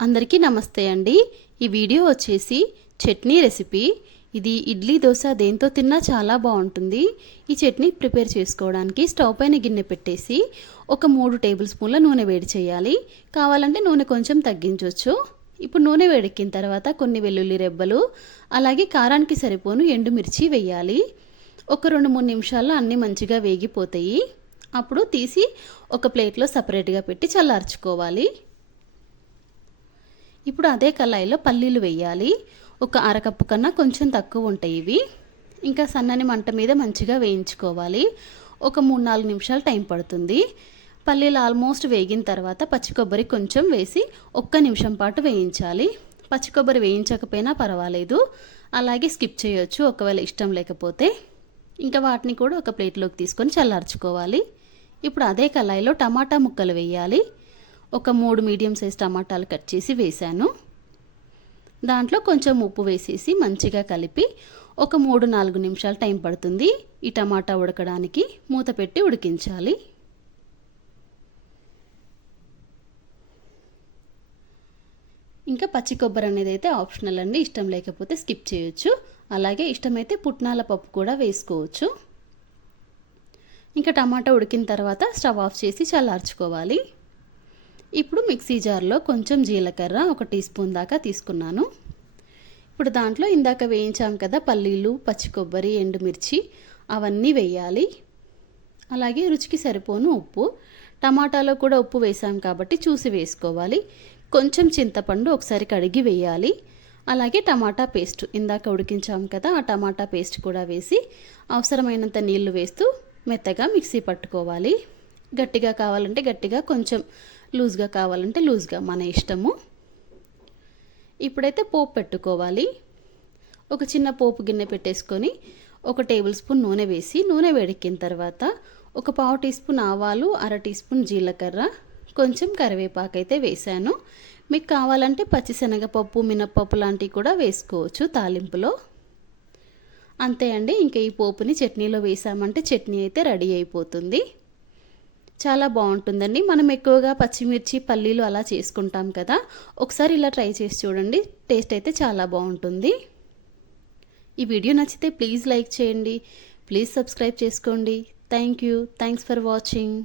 అందరికీ నమస్తే అండి। ఈ వీడియో వచ్చేసి చట్నీ రెసిపీ। ఇది ఇడ్లీ దోశ దేంతో తిన్నా చాలా బాగుంటుంది। ఈ చట్నీ ప్రిపేర్ చేసుకోవడానికి స్టవ్ పైన గిన్నె పెట్టేసి ఒక 3 టేబుల్ స్పూన్ల నూనె వేడి చేయాలి। కావాలంటే నూనె కొంచెం తగ్గించొచ్చు। ఇప్పుడు నూనె వేడెక్కిన తర్వాత కొన్ని వెల్లుల్లి రెబ్బలు అలాగే కారానికి సరిపోను ఎండుమిర్చి వేయాలి। ఒక 2-3 నిమిషాల్లో అన్నీ మంచిగా వేగిపోతాయి। అప్పుడు తీసి ఒక ప్లేట్లో సెపరేట్గా పెట్టి చల్లార్చుకోవాలి। ఇప్పుడు అదే కళాయిలో పల్లీలు వేయాలి। ఒక అరకప్పు కన్నా కొంచెం తక్కువ ఉంటాయి ఇవి। ఇంకా సన్నని మంట మీద మంచిగా వేయించుకోవాలి। ఒక 3-4 నిమిషాలు టైం పడుతుంది। పల్లీలు ఆల్మోస్ట్ వేగిన తర్వాత పచ్చి కొబ్బరి కొంచెం వేసి 1 నిమిషం పాటు వేయించాలి। పచ్చి కొబ్బరి వేయించకపోయినా పర్వాలేదు, అలాగే స్కిప్ చేయొచ్చు ఒకవేళ ఇష్టం లేకపోతే। ఇంకా వాటిని కూడా ఒక ప్లేట్లోకి తీసుకొని చల్లార్చుకోవాలి। ఇప్పుడు అదే కళాయిలో టమాటా ముక్కలు వేయాలి। ఒక 3 మీడియం సైజ్ టమాటాలు కట్ చేసి వేసాను। దాంట్లో కొంచెం ఉప్పు వేసేసి మంచిగా కలిపి ఒక 3-4 నిమిషాలు టైం పడుతుంది ఈ టమాటా ఉడకడానికి। మూత పెట్టి ఉడికించాలి। ఇంకా పచ్చి కొబ్బరి అనేది అయితే ఆప్షనల్ అండి, ఇష్టం లేకపోతే స్కిప్ చేయొచ్చు। అలాగే ఇష్టమైతే పుట్నాల పప్పు కూడా వేసుకోవచ్చు। ఇంకా టమాటా ఉడికిన తర్వాత స్టవ్ ఆఫ్ చేసి చల్లార్చుకోవాలి। ఇప్పుడు మిక్సీ జార్లో కొంచెం జీలకర్ర 1 టీ స్పూన్ దాకా తీసుకున్నాను। ఇప్పుడు దాంట్లో ఇందాక వేయించాం కదా పల్లీలు, పచ్చి కొబ్బరి, ఎండుమిర్చి అవన్నీ వేయాలి। అలాగే రుచికి సరిపోను ఉప్పు, టమాటాలో కూడా ఉప్పు వేసాం కాబట్టి చూసి వేసుకోవాలి। కొంచెం చింతపండు ఒకసారి కడిగి వేయాలి। అలాగే టమాటా పేస్ట్ ఇందాక ఉడికించాం కదా, ఆ టమాటా పేస్ట్ కూడా వేసి అవసరమైనంత నీళ్లు వేస్తూ మెత్తగా మిక్సీ పట్టుకోవాలి। గట్టిగా కావాలంటే గట్టిగా, కొంచెం లూజ్గా కావాలంటే లూజ్గా, మన ఇష్టము। ఇప్పుడైతే పోపు పెట్టుకోవాలి। ఒక చిన్న పోపు గిన్నె పెట్టేసుకొని 1 టేబుల్ స్పూన్ నూనె వేసి నూనె వేడెక్కిన తర్వాత ఒక 1/2 టీ స్పూన్ ఆవాలు, 1/2 టీ స్పూన్ జీలకర్ర, కొంచెం కరివేపాకు అయితే వేసాను। మీకు కావాలంటే పచ్చిశనగపప్పు, మినప్పప్పు లాంటివి కూడా వేసుకోవచ్చు తాలింపులో। అంతే అండి, ఇంకా ఈ పోపుని చట్నీలో వేసామంటే చట్నీ అయితే రెడీ అయిపోతుంది। చాలా బాగుంటుందండి। మనం ఎక్కువగా పచ్చిమిర్చి, పల్లీలు అలా చేసుకుంటాం కదా, ఒకసారి ఇలా ట్రై చేసి చూడండి, టేస్ట్ అయితే చాలా బాగుంటుంది। ఈ వీడియో నచ్చితే ప్లీజ్ లైక్ చేయండి, ప్లీజ్ సబ్స్క్రైబ్ చేసుకోండి। Thanks for watching.